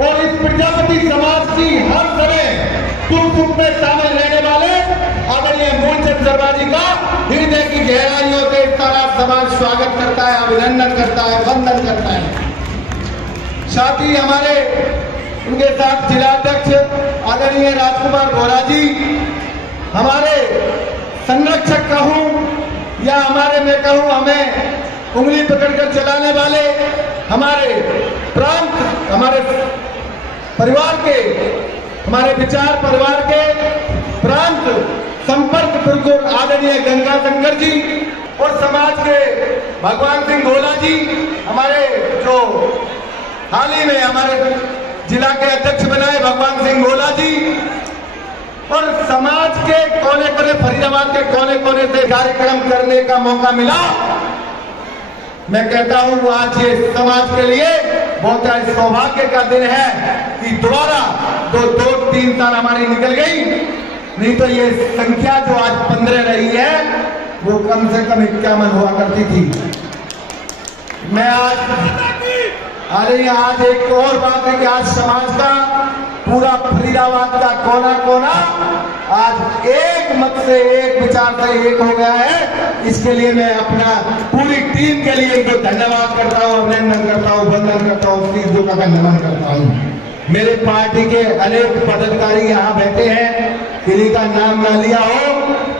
और इस प्रजापति समाज की हर समय दुख सुख में शामिल रहने वाले आदरणीय मूलचंद शर्मा जी का हृदय की गहराइयों से सारा समाज स्वागत करता है, अभिनंदन करता है, वंदन करता है। साथ ही हमारे उनके साथ जिलाध्यक्ष आदरणीय राजकुमार बोरा जी, हमारे संरक्षक कहूं या हमारे मैं कहूं हमें उंगली पकड़कर चलाने वाले हमारे प्रांत, हमारे परिवार के, हमारे विचार परिवार के प्रांत संपर्क बिल्कुल आदरणीय गंगा शंकर जी और समाज के भगवान सिंह भोला जी, हमारे जो हाल ही में हमारे जिला के अध्यक्ष बनाए भगवान सिंह भोला जी, और समाज के कोने कोने, फरीदाबाद के कोने कोने से कार्यक्रम करने का मौका मिला। मैं कहता हूं आज ये समाज के लिए बहुत सौभाग्य का दिन है कि दोबारा दो 3 साल हमारी निकल गई, नहीं तो ये संख्या जो आज 15 रही है वो कम से कम 51 हुआ करती थी। मैं आज एक और बात है कि आज समाज का पूरा फरीदाबाद का कोना कोना आज एक मत से, एक विचार से एक हो गया है। इसके लिए मैं अपना पूरी टीम के लिए इनको धन्यवाद करता हूँ, अभिनंदन करता हूँ, वंदन करता हूँ, चीजों का नमन करता हूँ। मेरे पार्टी के अनेक पदाधिकारी यहाँ बैठे हैं, किसी का नाम ना लिया हो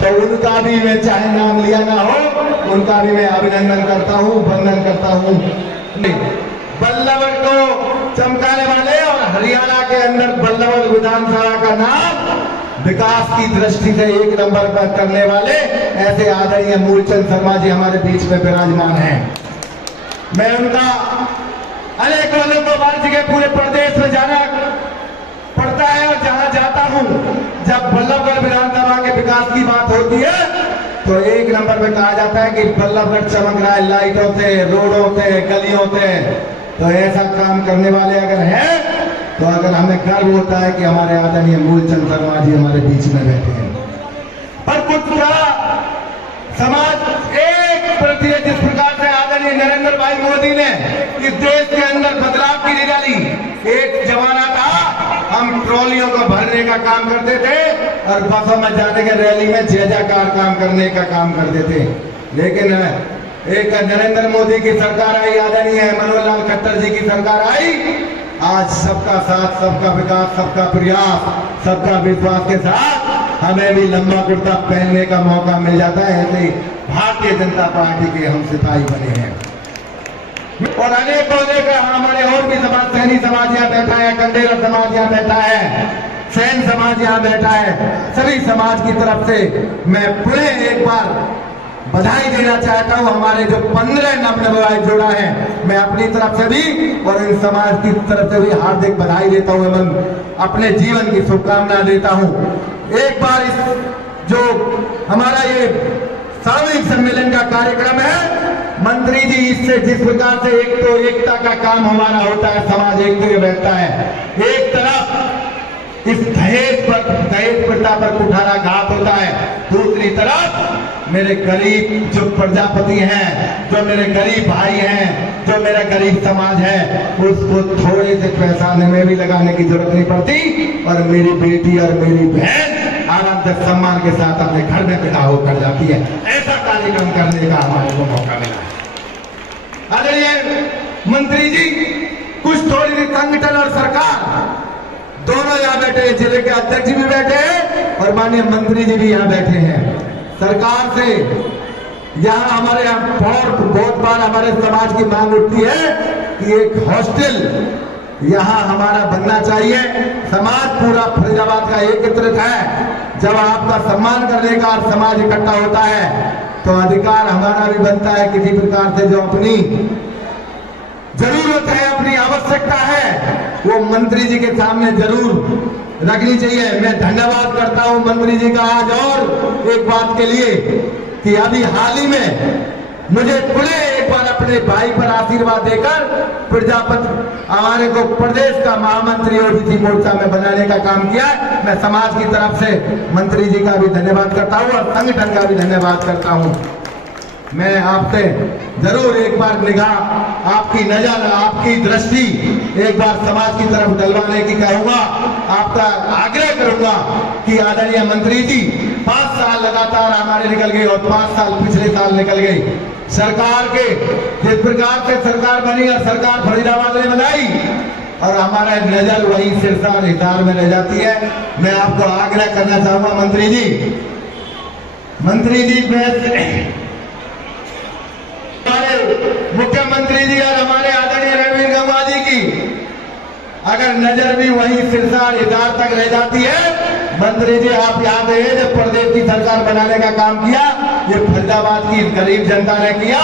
तो उनका भी मैं, चाहे नाम लिया ना हो, उनका भी मैं अभिनंदन करता हूँ, वंदन करता हूँ। बल्लभगढ़ को चमकाने वाले और हरियाणा के अंदर बल्लभगढ़ विधानसभा का नाम विकास की दृष्टि से 1 नंबर पर करने वाले ऐसे आदरणीय मूलचंद शर्मा जी हमारे बीच में विराजमान हैं। मैं उनका अनेकों वार्षिक के पूरे प्रदेश में जाना पड़ता है और जहां जाता हूं, जब बल्लभगढ़ विधानसभा के विकास की बात होती है तो 1 नंबर में कहा जाता है कि बल्लभगढ़ चमक रहा है लाइटों से, रोडों से, गलियों से। तो ऐसा काम करने वाले अगर हैं तो अगर हमें गर्व होता है कि हमारे आदरणीय मूलचंद शर्मा जी हमारे बीच में बैठे हैं। पर कुछ क्या समाज एक प्रति, जिस प्रकार से आदरणीय नरेंद्र भाई मोदी ने इस देश के अंदर बदलाव की निकाली। एक जमाना था हम ट्रॉलियों को भरने का काम करते थे और बसों में जाने के रैली में जय जयकार काम करने का काम करते थे, लेकिन एक नरेंद्र मोदी की सरकार आई, आदरणीय मनोहर लाल खट्टर जी की सरकार आई। आज सबका साथ, सबका विकास, सबका प्रयास, सबका विश्वास के साथ हमें भी लंबा कुर्ता पहनने का मौका मिल जाता है। ऐसे ही भारतीय जनता पार्टी के हम सिपाही बने हैं और अनेकों हमारे और भी समाज, सैनी समाज यहाँ बैठा है, कंडेला समाज यहाँ बैठा है, सैन समाज यहाँ बैठा है। सभी समाज की तरफ से मैं पुनः एक बार बधाई देना चाहता हूं। हमारे जो 15 नवनिर्वाचित जोड़ा है, मैं अपनी तरफ से भी और इन समाज की तरफ से भी हार्दिक बधाई देता हूं एवं अपने जीवन की शुभकामना देता हूं। एक बार इस जो हमारा ये सामूहिक सम्मेलन का कार्यक्रम है, मंत्री जी इससे जिस प्रकार से एक तो एकता का काम हमारा होता है, समाज एक जगह बैठता है। एक तरफ इस दहेज प्रथा पर कुठारा घात होता है, दूसरी तरफ मेरे गरीब जो प्रजापति हैं, जो मेरे गरीब भाई हैं, जो मेरा गरीब समाज है, उसको थोड़े से पैसा में भी लगाने की जरूरत नहीं पड़ती और मेरी बेटी और मेरी बहन आराम से सम्मान के साथ अपने घर में विदा होकर जाती है। ऐसा कार्यक्रम करने का हमारे को मौका मिला है। आदरणीय मंत्री जी, कुछ थोड़ी सी संगठन और सरकार दोनों यहाँ बैठे हैं, जिले के अध्यक्ष भी बैठे हैं और माननीय मंत्री जी भी यहाँ बैठे हैं। सरकार से यहाँ हमारे यहाँ बहुत बार हमारे समाज की मांग उठती है कि एक हॉस्टल यहाँ हमारा बनना चाहिए। समाज पूरा फरीदाबाद का एकत्रित है। जब आपका सम्मान करने का समाज इकट्ठा होता है तो अधिकार हमारा भी बनता है, किसी प्रकार से जो अपनी जरूरत है, अपनी आवश्यकता है, वो मंत्री जी के सामने जरूर रखनी चाहिए। मैं धन्यवाद करता हूं मंत्री जी का आज और एक बात के लिए कि अभी हाल ही में मुझे पुणे एक बार अपने भाई पर आशीर्वाद देकर प्रजापति हमारे को प्रदेश का महामंत्री ओबीसी मोर्चा में बनाने का काम किया। मैं समाज की तरफ से मंत्री जी का भी धन्यवाद करता हूं और संगठन का भी धन्यवाद करता हूं। मैं आपसे जरूर एक बार निगाह, आपकी नजर, आपकी दृष्टि एक बार समाज की तरफ डलवाने की कहूंगा। आपका आग्रह करूंगा कि आदरणीय मंत्री जी 5 साल लगातार हमारे निकल गए और 5 साल पिछले साल निकल गए। सरकार के जिस प्रकार से सरकार बनी और सरकार फरीदाबाद ने बनाई और हमारा नजर वही सिरसा और हिसार में रह जाती है। मैं आपको आग्रह करना चाहूंगा मंत्री जी हमारे मुख्यमंत्री जी और हमारे आदरणीय रविंद्र गंगवा जी की अगर नजर भी वही सिरसा और हिसार तक रह जाती है, मंत्री जी आप याद है जब प्रदेश की सरकार बनाने का काम किया, ये फरीदाबाद की गरीब जनता ने किया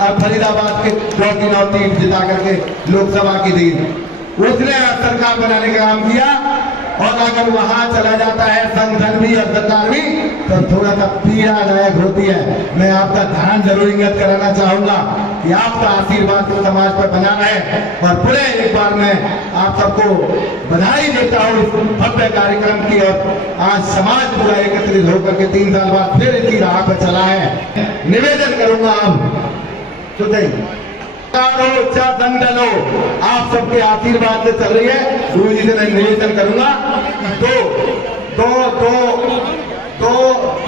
और फरीदाबाद के 2 सीट जिता करके लोकसभा की दी, उसने सरकार बनाने का काम किया। और अगर वहां चला जाता है संगठन भी और सरकार भी तो थोड़ा सा पीड़ादायक होती है। मैं आपका ध्यान जरूर इंगित कराना चाहूंगा कि आपका आशीर्वाद तो समाज पर बना रहे। और पूरे एक बार मैं आप सबको बधाई देता हूँ इस भव्य कार्यक्रम की। और आज समाज पूरा एकत्रित होकर के 3 साल बाद फिर इसी राह पर चला है। निवेदन करूंगा अब तो संगठन हो, आप सबके आशीर्वाद से चल रही है। गुरु जी से मैं निवेदन करूंगा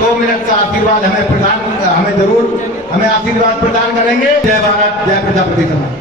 2 मिनट का आशीर्वाद हमें जरूर हमें आशीर्वाद प्रदान करेंगे। जय भारत, जय प्रजापति समाज।